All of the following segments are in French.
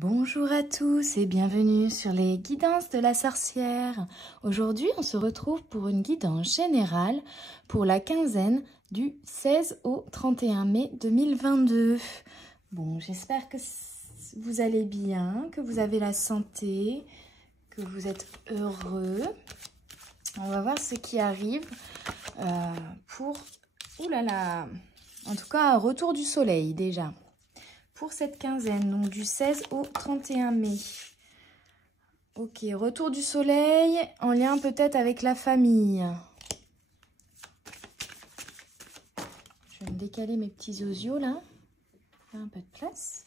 Bonjour à tous et bienvenue sur les guidances de la sorcière. Aujourd'hui, on se retrouve pour une guidance générale pour la quinzaine du 16 au 31 mai 2022. Bon, j'espère que vous allez bien, que vous avez la santé, que vous êtes heureux. On va voir ce qui arrive pour, oulala, en tout cas, un retour du soleil déjà. Pour cette quinzaine, donc du 16 au 31 mai. Ok, retour du soleil, en lien peut-être avec la famille. Je vais me décaler mes petits osios là. Faire un peu de place.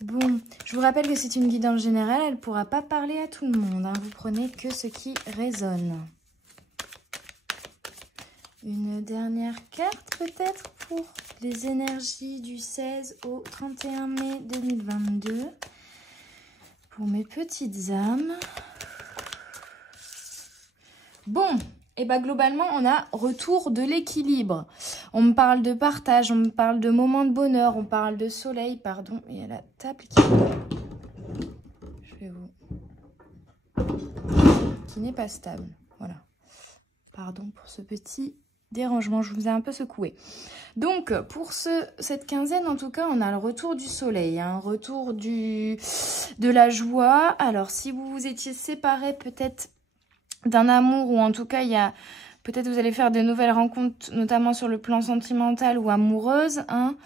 Bon, je vous rappelle que c'est une guidance générale, elle ne pourra pas parler à tout le monde. Hein. Vous prenez que ce qui résonne. Une dernière carte peut-être pour les énergies du 16 au 31 mai 2022. Pour mes petites âmes. Bon, et bien globalement on a retour de l'équilibre. On me parle de partage, on me parle de moments de bonheur, on parle de soleil, pardon. Il y a la table qui n'est pas stable. Voilà. Pardon pour ce petit dérangement, je vous ai un peu secoué. Donc, pour cette quinzaine, en tout cas, on a le retour du soleil, un retour de la joie. Alors, si vous vous étiez séparés peut-être d'un amour, ou en tout cas, peut-être vous allez faire de nouvelles rencontres, notamment sur le plan sentimental ou amoureuse. Hein.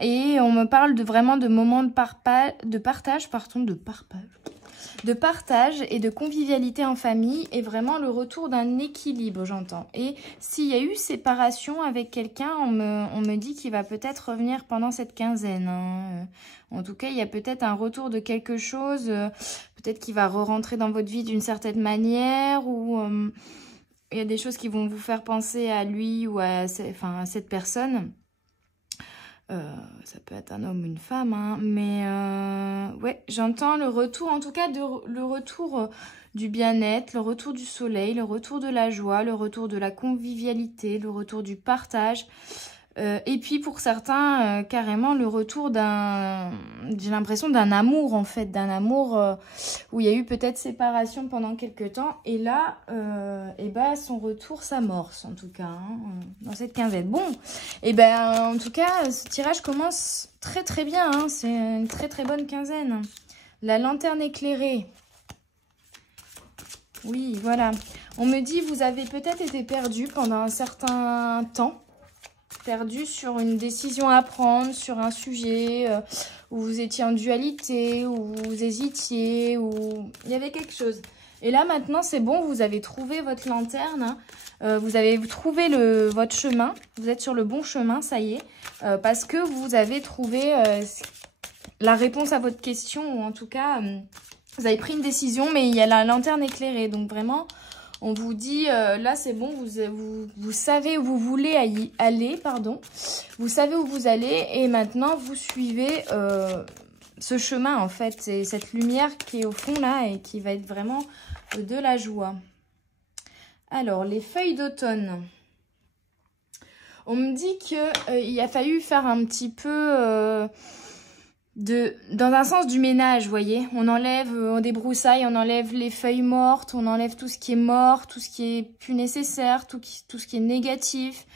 Et on me parle vraiment de moments de partage et de convivialité en famille et vraiment le retour d'un équilibre, j'entends. Et s'il y a eu séparation avec quelqu'un, on me dit qu'il va peut-être revenir pendant cette quinzaine. Hein. En tout cas, il y a peut-être un retour de quelque chose, peut-être qu'il va re-rentrer dans votre vie d'une certaine manière ou il y a des choses qui vont vous faire penser à lui ou à cette personne. Ça peut être un homme ou une femme, hein, mais ouais, j'entends le retour, en tout cas, le retour du bien-être, le retour du soleil, le retour de la joie, le retour de la convivialité, le retour du partage. Et puis pour certains, carrément le retour j'ai l'impression d'un amour en fait, d'un amour où il y a eu peut-être séparation pendant quelques temps. Et là, et ben son retour s'amorce en tout cas, hein, dans cette quinzaine. Bon, et ben en tout cas, ce tirage commence très très bien, hein, c'est une très très bonne quinzaine. La lanterne éclairée. Oui, voilà. On me dit, vous avez peut-être été perdu pendant un certain temps. Perdu sur une décision à prendre, sur un sujet où vous étiez en dualité, où vous hésitiez, où il y avait quelque chose. Et là, maintenant, c'est bon, vous avez trouvé votre lanterne, hein. Vous avez trouvé votre chemin, vous êtes sur le bon chemin, ça y est, parce que vous avez trouvé la réponse à votre question, ou en tout cas, vous avez pris une décision, mais il y a la lanterne éclairée, donc vraiment... On vous dit, là c'est bon, vous savez où vous voulez aller, pardon. Vous savez où vous allez et maintenant vous suivez ce chemin en fait. C'est cette lumière qui est au fond là et qui va être vraiment de la joie. Alors, les feuilles d'automne. On me dit qu'il a fallu faire un petit peu... dans un sens du ménage, vous voyez, on débroussaille, on enlève les feuilles mortes, on enlève tout ce qui est mort, tout ce qui est plus nécessaire, tout ce qui est négatif.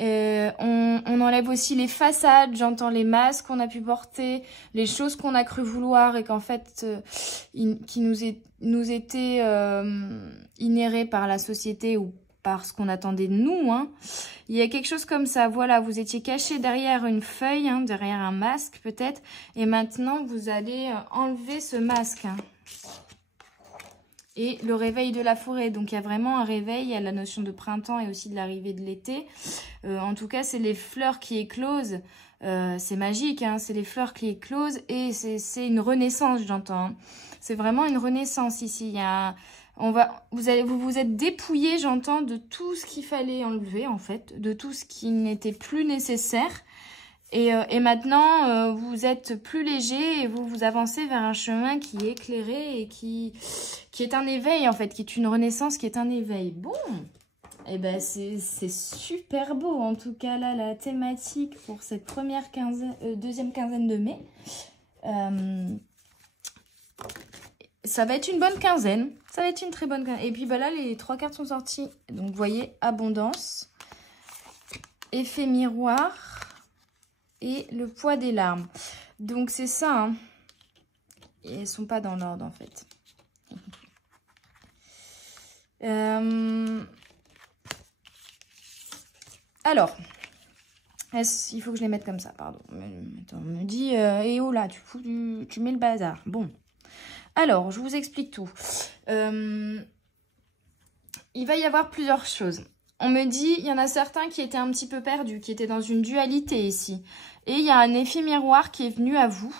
On enlève aussi les façades, j'entends les masques qu'on a pu porter, les choses qu'on a cru vouloir et qu'en fait, qui nous étaient inhérées par la société ou par ce qu'on attendait de nous, hein. Il y a quelque chose comme ça, voilà, vous étiez caché derrière une feuille, hein, derrière un masque peut-être, et maintenant vous allez enlever ce masque. Hein. Et le réveil de la forêt, donc il y a vraiment un réveil, il y a la notion de printemps et aussi de l'arrivée de l'été. En tout cas, c'est les fleurs qui éclosent, c'est magique, hein, c'est les fleurs qui éclosent et c'est une renaissance, j'entends. Hein. C'est vraiment une renaissance ici, il y a... Vous vous êtes dépouillé, j'entends, de tout ce qu'il fallait enlever, en fait, de tout ce qui n'était plus nécessaire. Et maintenant, vous êtes plus léger et vous avancez vers un chemin qui est éclairé et qui est un éveil, en fait, qui est une renaissance, qui est un éveil. Bon, Et ben c'est super beau en tout cas là la thématique pour cette première deuxième quinzaine de mai. Ça va être une bonne quinzaine, ça va être une très bonne quinzaine. Et puis bah là les 3 cartes sont sorties, donc vous voyez abondance, effet miroir et le poids des larmes. Donc c'est ça, hein. Et elles sont pas dans l'ordre en fait. Alors, il faut que je les mette comme ça, pardon. Attends, on me dit, eh oh là, tu mets le bazar. Bon, alors, je vous explique tout. Il va y avoir plusieurs choses. On me dit, il y en a certains qui étaient un petit peu perdus, qui étaient dans une dualité ici. Et il y a un effet miroir qui est venu à vous,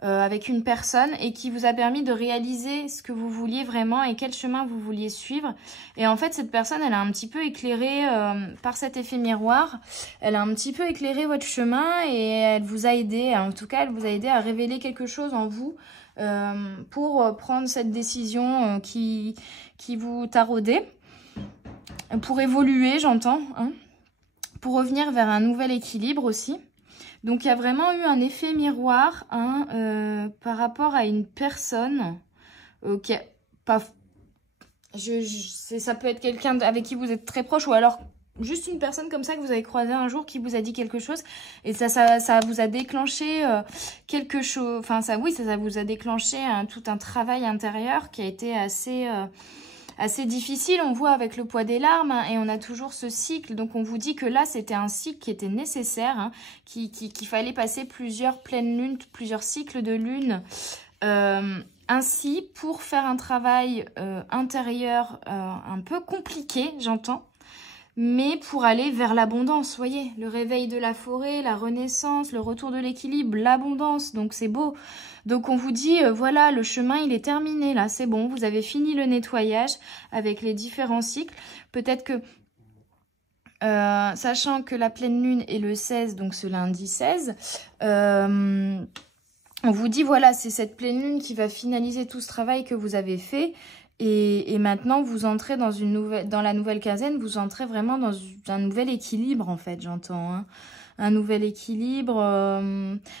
avec une personne et qui vous a permis de réaliser ce que vous vouliez vraiment et quel chemin vous vouliez suivre. Et en fait, cette personne, elle a un petit peu éclairé, par cet effet miroir, elle a un petit peu éclairé votre chemin et elle vous a aidé, en tout cas, elle vous a aidé à révéler quelque chose en vous pour prendre cette décision qui vous taraudait, pour évoluer, j'entends, hein, pour revenir vers un nouvel équilibre aussi. Donc, il y a vraiment eu un effet miroir hein, par rapport à une personne qui est pas... ça peut être quelqu'un avec qui vous êtes très proche ou alors juste une personne comme ça que vous avez croisé un jour qui vous a dit quelque chose et ça vous a déclenché quelque chose... Enfin, ça vous a déclenché tout un travail intérieur qui a été assez difficile, on voit avec le poids des larmes hein, et on a toujours ce cycle, donc on vous dit que là c'était un cycle qui était nécessaire, hein, qu'il fallait passer plusieurs pleines lunes, plusieurs cycles de lune ainsi pour faire un travail intérieur un peu compliqué, j'entends, mais pour aller vers l'abondance, voyez, le réveil de la forêt, la renaissance, le retour de l'équilibre, l'abondance, donc c'est beau. Donc on vous dit, voilà, le chemin il est terminé là, c'est bon, vous avez fini le nettoyage avec les différents cycles. Peut-être que, sachant que la pleine lune est le 16, donc ce lundi 16, on vous dit, voilà, c'est cette pleine lune qui va finaliser tout ce travail que vous avez fait. Et maintenant, vous entrez dans la nouvelle quinzaine, vous entrez vraiment dans un nouvel équilibre, en fait, j'entends. Hein. Un nouvel équilibre.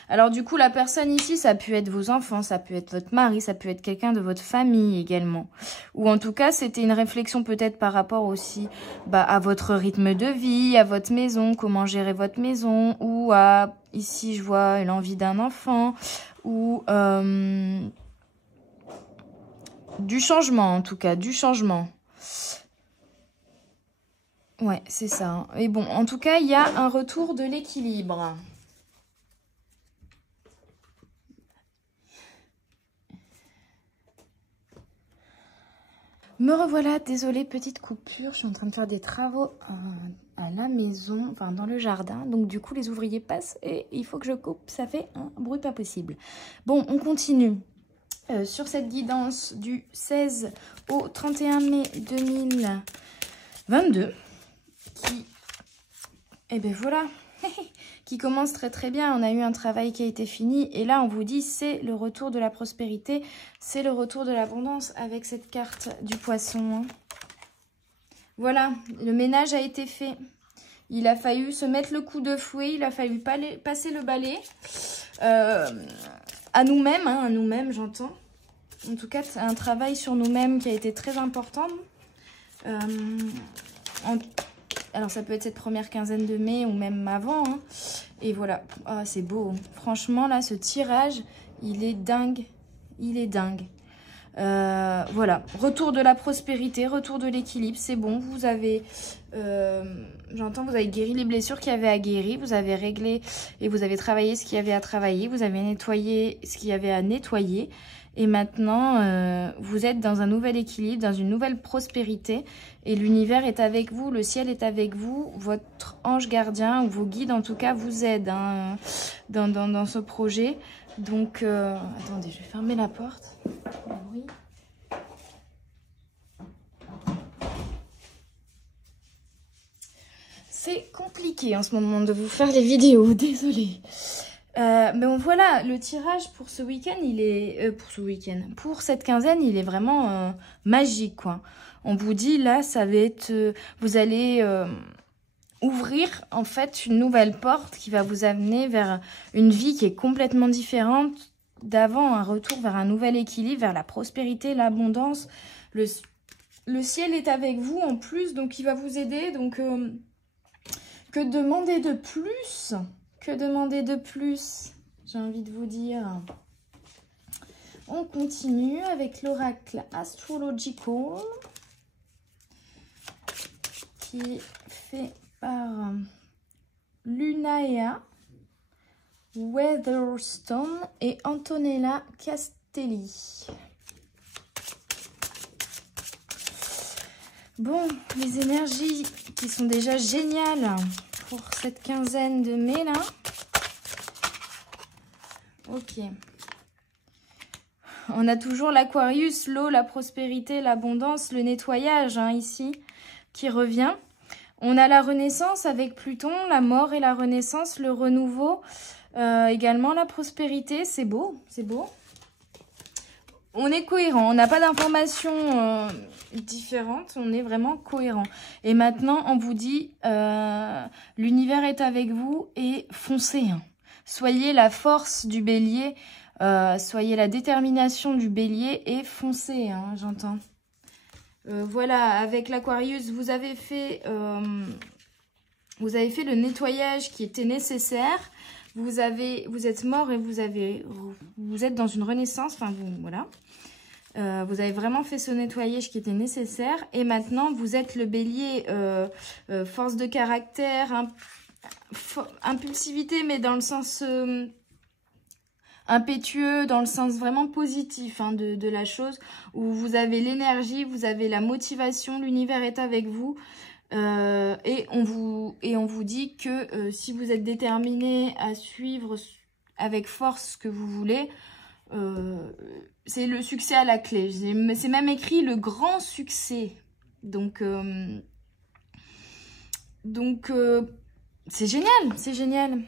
Alors, du coup, la personne ici, ça peut être vos enfants, ça peut être votre mari, ça peut être quelqu'un de votre famille également. Ou en tout cas, c'était une réflexion peut-être par rapport aussi à votre rythme de vie, à votre maison, comment gérer votre maison, ou à, ici, je vois l'envie d'un enfant, ou... du changement, en tout cas, du changement. Ouais, c'est ça. Hein. Et bon, en tout cas, il y a un retour de l'équilibre. Me revoilà, désolée, petite coupure. Je suis en train de faire des travaux à la maison, enfin dans le jardin. Donc du coup, les ouvriers passent et il faut que je coupe. Ça fait un bruit pas possible. Bon, on continue. Sur cette guidance du 16 au 31 mai 2022 qui, et ben voilà, qui commence très très bien. On a eu un travail qui a été fini et là on vous dit c'est le retour de la prospérité, c'est le retour de l'abondance avec cette carte du poisson. Voilà, le ménage a été fait. Il a fallu se mettre le coup de fouet, il a fallu passer le balai à nous-mêmes, hein, à nous-mêmes j'entends. En tout cas, c'est un travail sur nous-mêmes qui a été très important. Alors, ça peut être cette première quinzaine de mai ou même avant. Hein. Et voilà. Oh, c'est beau. Franchement, là, ce tirage, il est dingue. Il est dingue. Voilà. Retour de la prospérité, retour de l'équilibre. C'est bon. Vous avez... j'entends, vous avez guéri les blessures qu'il y avait à guérir. Vous avez réglé et vous avez travaillé ce qu'il y avait à travailler. Vous avez nettoyé ce qu'il y avait à nettoyer. Et maintenant, vous êtes dans un nouvel équilibre, dans une nouvelle prospérité. Et l'univers est avec vous, le ciel est avec vous. Votre ange gardien, ou vos guides en tout cas, vous aident hein, dans ce projet. Donc, attendez, je vais fermer la porte. Oui. C'est compliqué en ce moment de vous faire les vidéos, désolée. Mais bon, voilà, le tirage pour ce week-end, il est... pour cette quinzaine, il est vraiment magique, quoi. On vous dit, là, ça va être... vous allez ouvrir, en fait, une nouvelle porte qui va vous amener vers une vie qui est complètement différente d'avant, un retour vers un nouvel équilibre, vers la prospérité, l'abondance. Le ciel est avec vous en plus, donc il va vous aider. Donc, que demander de plus? Que demander de plus? J'ai envie de vous dire. On continue avec l'oracle Astrological qui est fait par Lunaea Weatherstone et Antonella Castelli. Bon, les énergies qui sont déjà géniales pour cette quinzaine de mai là. Ok. On a toujours l'Aquarius, l'eau, la prospérité, l'abondance, le nettoyage hein, ici qui revient. On a la renaissance avec Pluton, la mort et la renaissance, le renouveau. Également la prospérité, c'est beau, c'est beau. On est cohérent, on n'a pas d'informations différentes, on est vraiment cohérent. Et maintenant, on vous dit, l'univers est avec vous et foncez. Hein. Soyez la force du bélier, soyez la détermination du bélier et foncez, hein, j'entends. Voilà, avec l'Aquarius, vous avez fait le nettoyage qui était nécessaire. Vous êtes mort et vous êtes dans une renaissance. Enfin, voilà. Vous avez vraiment fait ce nettoyage qui était nécessaire. Et maintenant, vous êtes le bélier, force de caractère, impulsivité, mais dans le sens impétueux, dans le sens vraiment positif hein, de la chose, où vous avez l'énergie, vous avez la motivation, l'univers est avec vous. Et on vous dit que si vous êtes déterminé à suivre avec force ce que vous voulez, c'est le succès à la clé. C'est même écrit le grand succès. Donc c'est génial, c'est génial.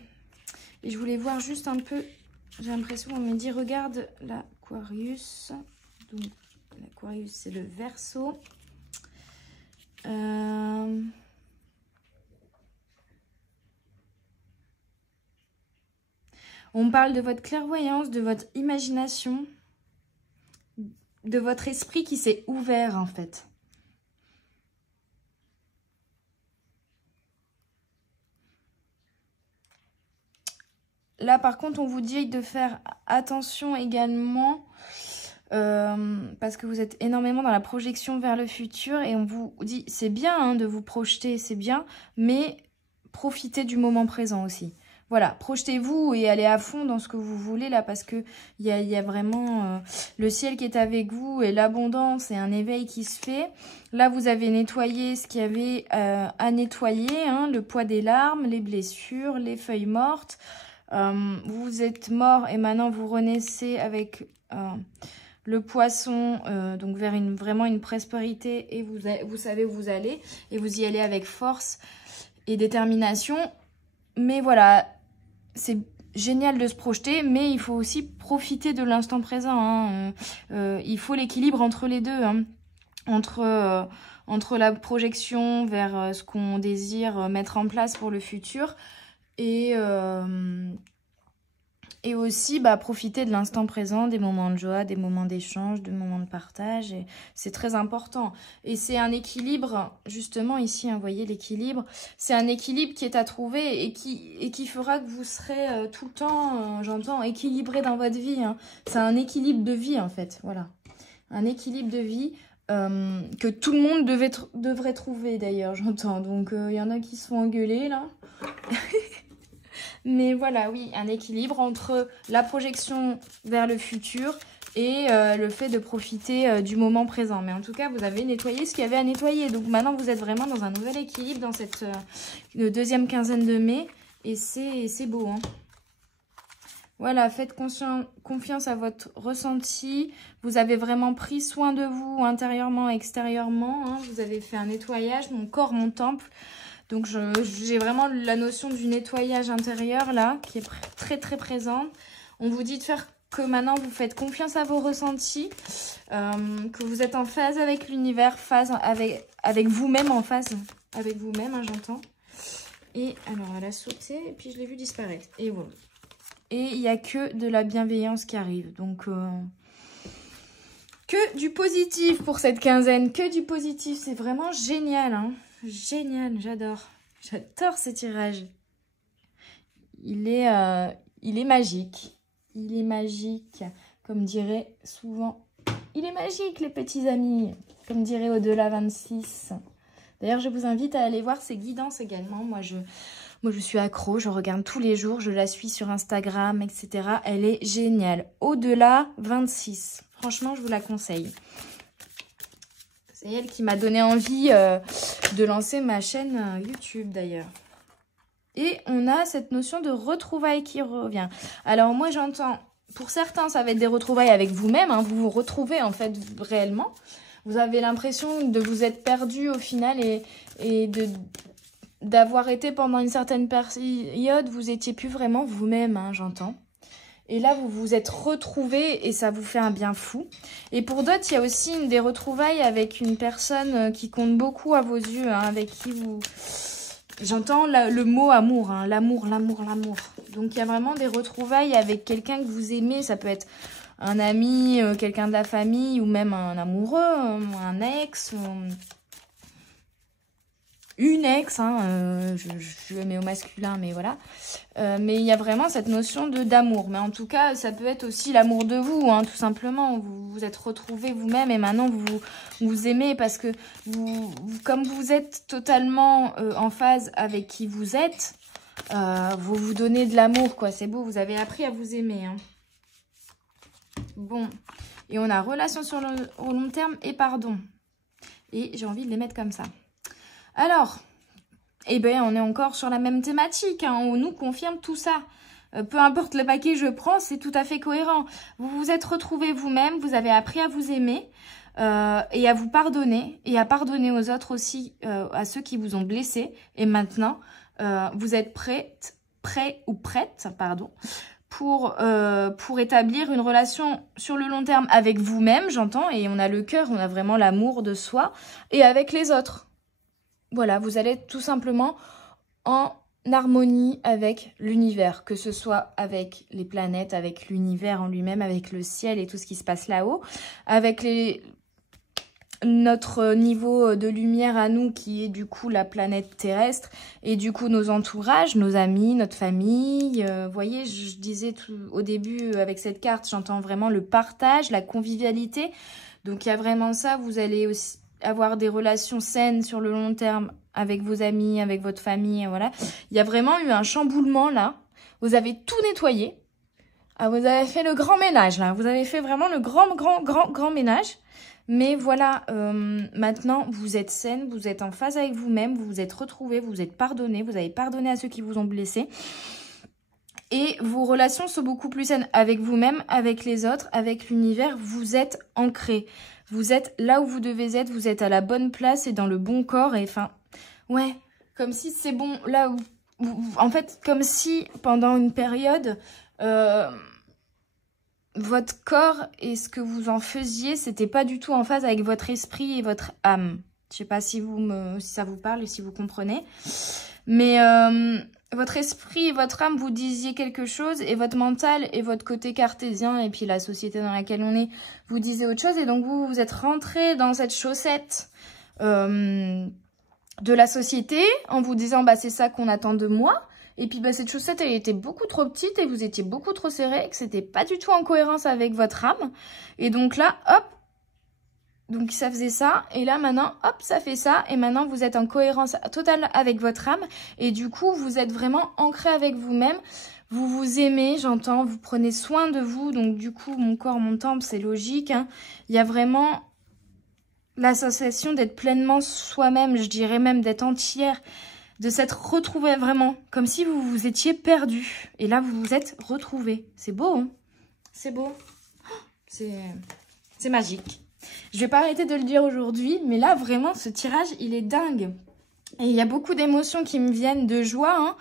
Et je voulais voir juste un peu, j'ai l'impression qu'on me dit regarde l'Aquarius. Donc l'Aquarius c'est le Verseau. On parle de votre clairvoyance, de votre imagination, de votre esprit qui s'est ouvert en fait. Là par contre on vous dit de faire attention également parce que vous êtes énormément dans la projection vers le futur et on vous dit c'est bien hein, de vous projeter, c'est bien, mais profitez du moment présent aussi. Voilà, projetez-vous et allez à fond dans ce que vous voulez là parce que il y a vraiment le ciel qui est avec vous et l'abondance et un éveil qui se fait. Là, vous avez nettoyé ce qu'il y avait à nettoyer, hein, le poids des larmes, les blessures, les feuilles mortes. Vous êtes mort et maintenant vous renaissez avec le poisson, donc vers vraiment une prospérité et vous savez où vous allez et vous y allez avec force et détermination. Mais voilà, c'est génial de se projeter, mais il faut aussi profiter de l'instant présent. Hein. Il faut l'équilibre entre les deux, hein. Entre la projection vers ce qu'on désire mettre en place pour le futur et aussi profiter de l'instant présent, des moments de joie, des moments d'échange, des moments de partage. C'est très important. Et c'est un équilibre, justement ici, vous voyez l'équilibre. C'est un équilibre qui est à trouver et qui fera que vous serez tout le temps, j'entends, équilibré dans votre vie. Hein. C'est un équilibre de vie en fait, voilà. Un équilibre de vie que tout le monde devrait trouver d'ailleurs, j'entends. Donc il y en a qui se font engueuler là. Mais voilà, oui, un équilibre entre la projection vers le futur et le fait de profiter du moment présent. Mais en tout cas, vous avez nettoyé ce qu'il y avait à nettoyer. Donc maintenant, vous êtes vraiment dans un nouvel équilibre dans cette deuxième quinzaine de mai. Et c'est beau, hein. Voilà, faites confiance à votre ressenti. Vous avez vraiment pris soin de vous intérieurement, extérieurement. Hein. Vous avez fait un nettoyage, mon corps, mon temple. Donc, j'ai vraiment la notion du nettoyage intérieur, là, qui est très, très présente. On vous dit de faire que maintenant vous faites confiance à vos ressentis, que vous êtes en phase avec l'univers, phase avec vous-même, en phase avec vous-même, hein, j'entends. Et alors, elle a sauté et puis je l'ai vu disparaître. Et voilà. Et il n'y a que de la bienveillance qui arrive. Donc, que du positif pour cette quinzaine. Que du positif. C'est vraiment génial. Hein. Génial, j'adore. J'adore ce tirage. Il est magique. Il est magique. Comme dirait souvent. Il est magique, les petits amis. Comme dirait Au-delà 26. D'ailleurs, je vous invite à aller voir ses guidances également. Moi, je suis accro, je regarde tous les jours, je la suis sur Instagram, etc. Elle est géniale. Au-delà 26. Franchement, je vous la conseille. C'est elle qui m'a donné envie de lancer ma chaîne YouTube, d'ailleurs. Et on a cette notion de retrouvailles qui revient. Alors, moi, j'entends, pour certains, ça va être des retrouvailles avec vous-même. Hein, vous vous retrouvez, en fait, réellement. Vous avez l'impression de vous être perdu au final et d'avoir été pendant une certaine période, vous étiez plus vraiment vous-même, hein, j'entends. Et là, vous vous êtes retrouvés et ça vous fait un bien fou. Et pour d'autres, il y a aussi des retrouvailles avec une personne qui compte beaucoup à vos yeux, hein, avec qui vous... J'entends le mot amour, hein, l'amour, l'amour, l'amour. Donc, il y a vraiment des retrouvailles avec quelqu'un que vous aimez. Ça peut être un ami, quelqu'un de la famille ou même un amoureux, un ex, une ex, hein, je le mets au masculin, mais voilà. Mais il y a vraiment cette notion d'amour. Mais en tout cas, ça peut être aussi l'amour de vous, hein, tout simplement. Vous vous êtes retrouvés vous-même et maintenant vous aimez parce que comme vous êtes totalement en phase avec qui vous êtes, vous vous donnez de l'amour, quoi. C'est beau, vous avez appris à vous aimer, hein. Bon, et on a relation au long terme et pardon. Et j'ai envie de les mettre comme ça. Alors, eh ben, on est encore sur la même thématique. Hein, on nous confirme tout ça. Peu importe le paquet que je prends, c'est tout à fait cohérent. Vous vous êtes retrouvés vous-même, vous avez appris à vous aimer et à vous pardonner. Et à pardonner aux autres aussi, à ceux qui vous ont blessés. Et maintenant, vous êtes prêt ou prête, pardon, pour établir une relation sur le long terme avec vous-même, j'entends, et on a le cœur, on a vraiment l'amour de soi, et avec les autres. Voilà, vous allez être tout simplement en harmonie avec l'univers, que ce soit avec les planètes, avec l'univers en lui-même, avec le ciel et tout ce qui se passe là-haut, avec notre niveau de lumière à nous qui est du coup la planète terrestre et du coup nos entourages, nos amis, notre famille. Vous voyez, je disais au début avec cette carte, j'entends vraiment le partage, la convivialité. Donc il y a vraiment ça, vous allez aussi avoir des relations saines sur le long terme avec vos amis, avec votre famille, voilà. Il y a vraiment eu un chamboulement là, vous avez tout nettoyé. Ah, vous avez fait le grand ménage là, vous avez fait vraiment le grand ménage. Mais voilà, maintenant, vous êtes saine, vous êtes en phase avec vous-même, vous vous êtes retrouvés, vous vous êtes pardonné, vous avez pardonné à ceux qui vous ont blessé. Et vos relations sont beaucoup plus saines avec vous-même, avec les autres, avec l'univers. Vous êtes ancrés. Vous êtes là où vous devez être, vous êtes à la bonne place et dans le bon corps. Et enfin, ouais, comme si c'est bon, là où... En fait, comme si pendant une période... votre corps et ce que vous en faisiez, c'était pas du tout en phase avec votre esprit et votre âme. Je sais pas si ça vous parle et si vous comprenez. Mais votre esprit et votre âme, vous disiez quelque chose et votre mental et votre côté cartésien et puis la société dans laquelle on est, vous disiez autre chose. Et donc vous êtes rentré dans cette chaussette de la société en vous disant bah c'est ça qu'on attend de moi. Et puis, bah, cette chaussette, elle était beaucoup trop petite et vous étiez beaucoup trop serré, que c'était pas du tout en cohérence avec votre âme. Et donc là, hop, donc ça faisait ça. Et là, maintenant, hop, ça fait ça. Et maintenant, vous êtes en cohérence totale avec votre âme. Et du coup, vous êtes vraiment ancré avec vous-même. Vous vous aimez, j'entends, vous prenez soin de vous. Donc, du coup, mon corps, mon temple, c'est logique. Hein. Il y a vraiment la sensation d'être pleinement soi-même, je dirais même d'être entière. De s'être retrouvé vraiment, comme si vous vous étiez perdu. Et là, vous vous êtes retrouvé. C'est beau, hein? C'est beau. C'est magique. Je vais pas arrêter de le dire aujourd'hui, mais là, vraiment, ce tirage, il est dingue. Et il y a beaucoup d'émotions qui me viennent de joie, hein,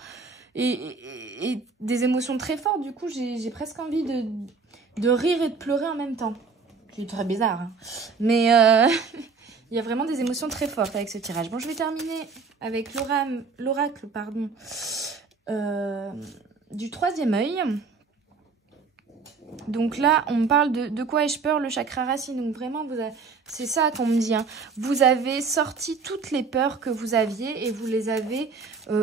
et des émotions très fortes. Du coup, j'ai presque envie de rire et de pleurer en même temps. C'est très bizarre, hein. Mais il y a vraiment des émotions très fortes avec ce tirage. Bon, je vais terminer avec l'oracle, pardon, du troisième œil. Donc là, on me parle de quoi ai-je peur, le chakra racine. Donc vraiment, c'est ça qu'on me dit, hein. Vous avez sorti toutes les peurs que vous aviez et vous les avez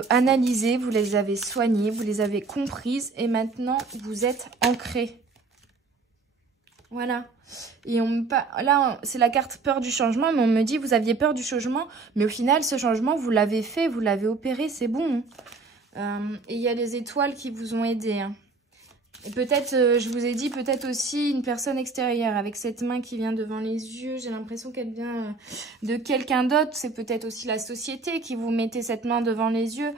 analysées, vous les avez soignées, vous les avez comprises et maintenant, vous êtes ancré. Voilà. Et là, c'est la carte peur du changement, mais on me dit, vous aviez peur du changement, mais au final, ce changement, vous l'avez fait, vous l'avez opéré, c'est bon. Et il y a les étoiles qui vous ont aidé, hein. Et peut-être, je vous ai dit, peut-être aussi une personne extérieure avec cette main qui vient devant les yeux. J'ai l'impression qu'elle vient de quelqu'un d'autre. C'est peut-être aussi la société qui vous mettait cette main devant les yeux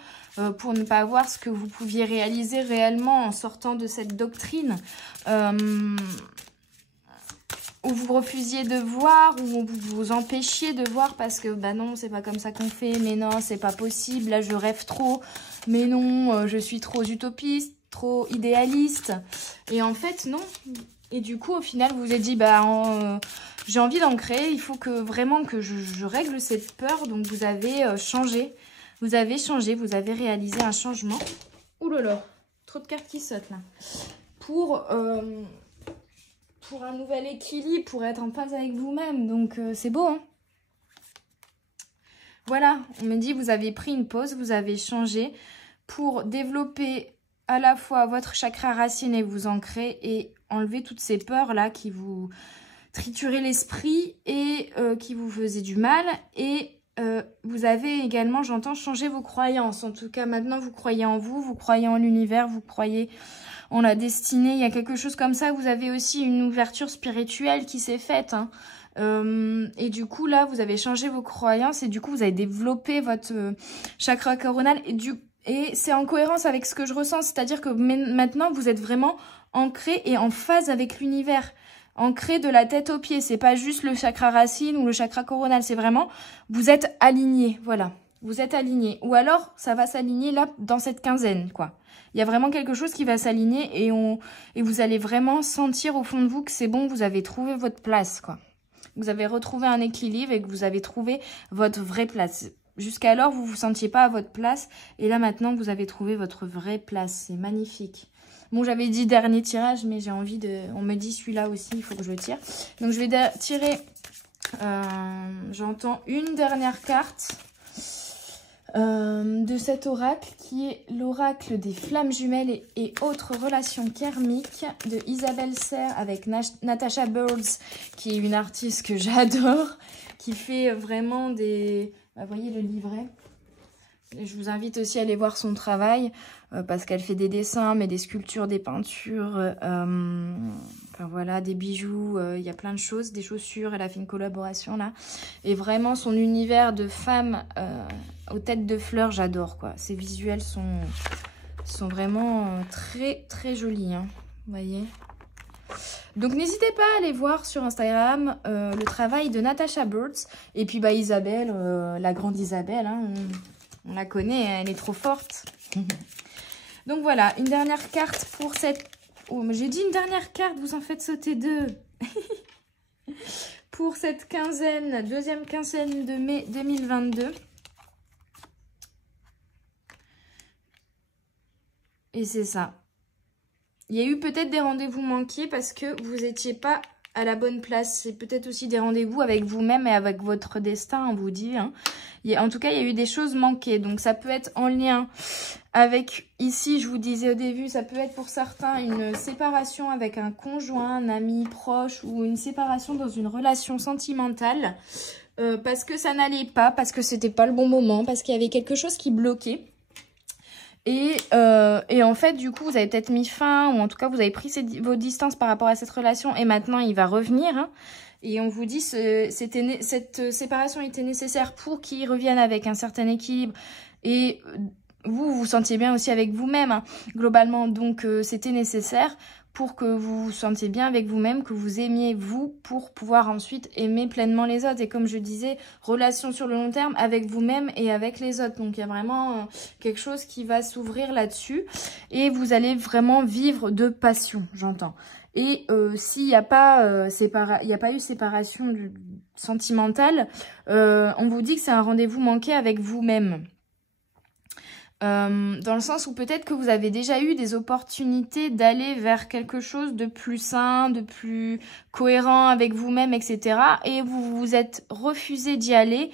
pour ne pas voir ce que vous pouviez réaliser réellement en sortant de cette doctrine. Où vous refusiez de voir, où vous vous empêchiez de voir parce que, bah non, c'est pas comme ça qu'on fait, mais non, c'est pas possible, là je rêve trop, mais non, je suis trop utopiste, trop idéaliste. Et en fait, non. Et du coup, au final, vous vous êtes dit, bah, j'ai envie d'ancrer, il faut que vraiment que je règle cette peur. Donc, vous avez changé. Vous avez changé, vous avez réalisé un changement. Ouh là là, trop de cartes qui sautent là. Pour un nouvel équilibre, pour être en phase avec vous-même. Donc, c'est beau, hein. Voilà, on me dit, vous avez pris une pause, vous avez changé pour développer à la fois votre chakra racine et vous ancrer et enlever toutes ces peurs-là qui vous trituraient l'esprit et qui vous faisaient du mal. Et vous avez également, j'entends, changé vos croyances. En tout cas, maintenant, vous croyez en vous croyez en l'univers, vous croyez en la destinée. Il y a quelque chose comme ça. Vous avez aussi une ouverture spirituelle qui s'est faite, hein. Et du coup, là, vous avez changé vos croyances et du coup, vous avez développé votre chakra coronal et c'est en cohérence avec ce que je ressens, c'est-à-dire que maintenant, vous êtes vraiment ancré et en phase avec l'univers, ancré de la tête aux pieds. C'est pas juste le chakra racine ou le chakra coronal, c'est vraiment, vous êtes aligné, voilà. Vous êtes aligné. Ou alors, ça va s'aligner là, dans cette quinzaine, quoi. Il y a vraiment quelque chose qui va s'aligner et vous allez vraiment sentir au fond de vous que c'est bon, vous avez trouvé votre place, quoi. Vous avez retrouvé un équilibre et que vous avez trouvé votre vraie place. Jusqu'alors, vous ne vous sentiez pas à votre place. Et là, maintenant, vous avez trouvé votre vraie place. C'est magnifique. Bon, j'avais dit dernier tirage, mais j'ai envie de... On me dit celui-là aussi, il faut que je le tire. Donc, je vais tirer... J'entends une dernière carte de cet oracle, qui est l'oracle des flammes jumelles et autres relations karmiques de Isabelle Serre avec Natasha Birds, qui est une artiste que j'adore, qui fait vraiment des... Vous voyez le livret. Je vous invite aussi à aller voir son travail parce qu'elle fait des dessins, mais des sculptures, des peintures, enfin voilà, des bijoux, il y a plein de choses, des chaussures, elle a fait une collaboration là. Et vraiment son univers de femme aux têtes de fleurs, j'adore quoi. Ses visuels sont vraiment très très jolis, hein, vous voyez. Donc n'hésitez pas à aller voir sur Instagram le travail de Natasha Birds. Et puis bah Isabelle, la grande Isabelle, hein, on la connaît, elle est trop forte. Donc voilà, une dernière carte pour cette... Oh, mais j'ai dit une dernière carte, vous en faites sauter deux. Pour cette quinzaine, deuxième quinzaine de mai 2022. Et c'est ça. Il y a eu peut-être des rendez-vous manqués parce que vous n'étiez pas à la bonne place. C'est peut-être aussi des rendez-vous avec vous-même et avec votre destin, on vous dit, hein. En tout cas, il y a eu des choses manquées. Donc, ça peut être en lien avec, ici, je vous disais au début, ça peut être pour certains une séparation avec un conjoint, un ami proche ou une séparation dans une relation sentimentale parce que ça n'allait pas, parce que c'était pas le bon moment, parce qu'il y avait quelque chose qui bloquait. Et en fait, du coup, vous avez peut-être mis fin, ou en tout cas, vous avez pris vos distances par rapport à cette relation, et maintenant, il va revenir, hein. Et on vous dit, cette séparation était nécessaire pour qu'il revienne avec un certain équilibre. Et vous vous sentiez bien aussi avec vous-même, hein, globalement. Donc, c'était nécessaire pour que vous vous sentiez bien avec vous-même, que vous aimiez vous, pour pouvoir ensuite aimer pleinement les autres. Et comme je disais, relation sur le long terme avec vous-même et avec les autres. Donc, il y a vraiment quelque chose qui va s'ouvrir là-dessus. Et vous allez vraiment vivre de passion, j'entends. Et s'il n'y a pas eu séparation sentimentale, on vous dit que c'est un rendez-vous manqué avec vous-même. Dans le sens où peut-être que vous avez déjà eu des opportunités d'aller vers quelque chose de plus sain, de plus cohérent avec vous-même, etc. Et vous vous êtes refusé d'y aller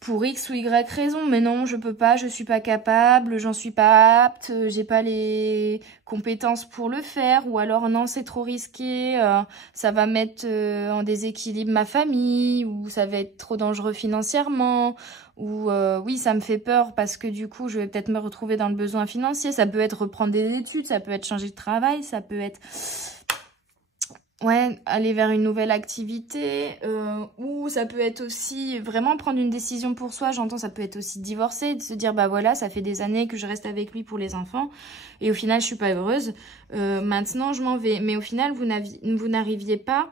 pour X ou Y raison. Mais non, je peux pas, je suis pas capable, j'en suis pas apte, j'ai pas les compétences pour le faire. Ou alors non, c'est trop risqué, ça va mettre en déséquilibre ma famille, ou ça va être trop dangereux financièrement. Ou oui, ça me fait peur parce que du coup, je vais peut-être me retrouver dans le besoin financier. Ça peut être reprendre des études, ça peut être changer de travail, ça peut être ouais, aller vers une nouvelle activité. Ou ça peut être aussi vraiment prendre une décision pour soi. J'entends, ça peut être aussi divorcer, de se dire bah voilà, ça fait des années que je reste avec lui pour les enfants et au final, je suis pas heureuse. Maintenant, je m'en vais. Mais au final, vous n'arriviez pas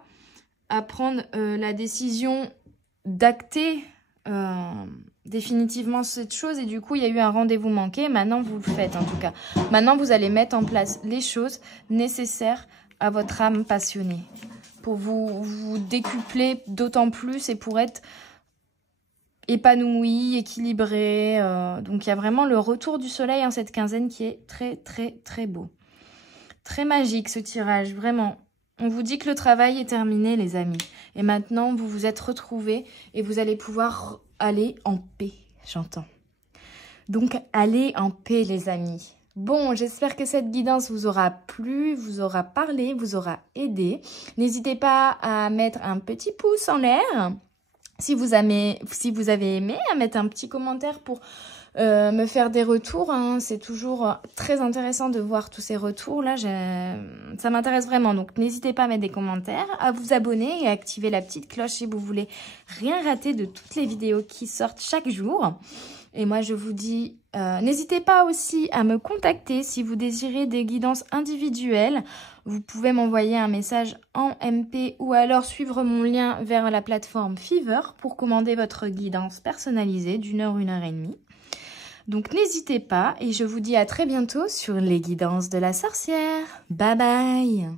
à prendre la décision d'acter définitivement cette chose, et du coup il y a eu un rendez-vous manqué. Maintenant vous le faites, en tout cas maintenant vous allez mettre en place les choses nécessaires à votre âme passionnée pour vous décupler d'autant plus et pour être épanoui, équilibré. Donc il y a vraiment le retour du soleil en cette quinzaine qui est très très très beau, très magique ce tirage, vraiment. On vous dit que le travail est terminé, les amis. Et maintenant, vous vous êtes retrouvés et vous allez pouvoir aller en paix, j'entends. Donc, allez en paix, les amis. Bon, j'espère que cette guidance vous aura plu, vous aura parlé, vous aura aidé. N'hésitez pas à mettre un petit pouce en l'air. Si vous avez aimé, à mettre un petit commentaire pour me faire des retours, hein. C'est toujours très intéressant de voir tous ces retours-là. Ça m'intéresse vraiment. Donc, n'hésitez pas à mettre des commentaires, à vous abonner et à activer la petite cloche si vous voulez rien rater de toutes les vidéos qui sortent chaque jour. Et moi, je vous dis, n'hésitez pas aussi à me contacter si vous désirez des guidances individuelles. Vous pouvez m'envoyer un message en MP ou alors suivre mon lien vers la plateforme Fiverr pour commander votre guidance personnalisée d'1 heure, 1 heure et demie. Donc n'hésitez pas et je vous dis à très bientôt sur les guidances de la sorcière. Bye bye!